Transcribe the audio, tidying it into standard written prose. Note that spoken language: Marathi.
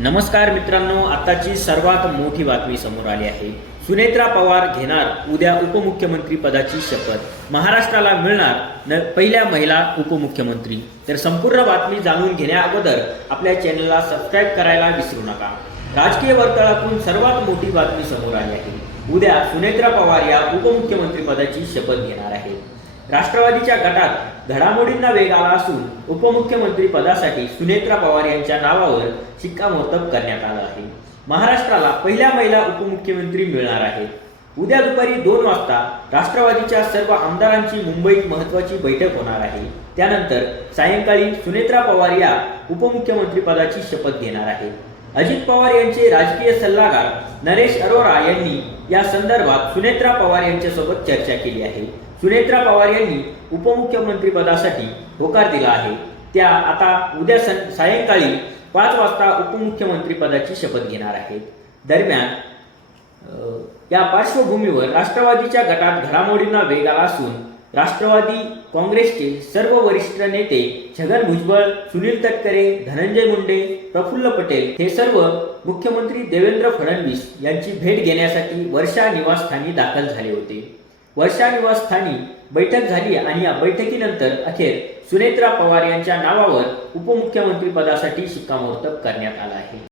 नमस्कार मित्रांनो, आताची सर्वात मोठी बातमी समोर आली आहे। सुनेत्रा पवार घेणार उद्या उपमुख्यमंत्री पदाची शपथ। महाराष्ट्राला मिळणार पहिल्या महिला उपमुख्यमंत्री। तर संपूर्ण बातमी जाणून घेण्याअगोदर आपल्या चॅनलला सबस्क्राइब करायला विसरू नका। राजकीय वर्तुळातून सर्वात मोठी बातमी समोर आली आहे। उद्या सुनेत्रा पवार या उपमुख्यमंत्री पदाची शपथ घेणार आहेत। राष्ट्रवादीच्या गटात घडामोडींना वेग आला असून उपमुख्यमंत्री पदासाठी सुनेत्रा पवार यांच्या नावावर शिक्कामोर्तब करण्यात आलं आहे। महाराष्ट्राला पहिल्या महिला उपमुख्यमंत्री मिळणार आहेत। उद्या दुपारी 2 वाजता राष्ट्रवादीच्या सर्व आमदारांची मुंबईत महत्त्वाची बैठक होणार आहे। त्यानंतर सायंकाळी सुनेत्रा पवार या उपमुख्यमंत्री पदाची शपथ घेणार आहेत। अजित पवार यांचे राजकीय सल्लागार नरेश अरोरा यांनी या संदर्भात सुनेत्रा पवार यांच्यासोबत चर्चा केली आहे। सुनेत्रा पवार यांनी उपमुख्यमंत्री पदासाठी होकार दिला आहे। त्या आता उद्या सायंकाळी 5 वाजता उपमुख्यमंत्री पदाची शपथ घेणार आहेत। दरम्यान या पार्श्वभूमीवर राष्ट्रवादीच्या गटात घडामोडींना वेग आला असून राष्ट्रवादी काँग्रेसचे सर्व वरिष्ठ नेते छगन भुजबळ, सुनील तटकरे, धनंजय मुंडे, प्रफुल्ल पटेल हे सर्व मुख्यमंत्री देवेंद्र फडणवीस यांची भेट घेण्यासाठी वर्षा निवासस्थानी दाखल झाले होते। वर्षा निवासस्थानी बैठक झाली आणि या बैठकीनंतर अखेर सुनेत्रा पवार यांच्या नावावर उपमुख्यमंत्री पदासाठी शिक्कामोर्तब करण्यात आला आहे।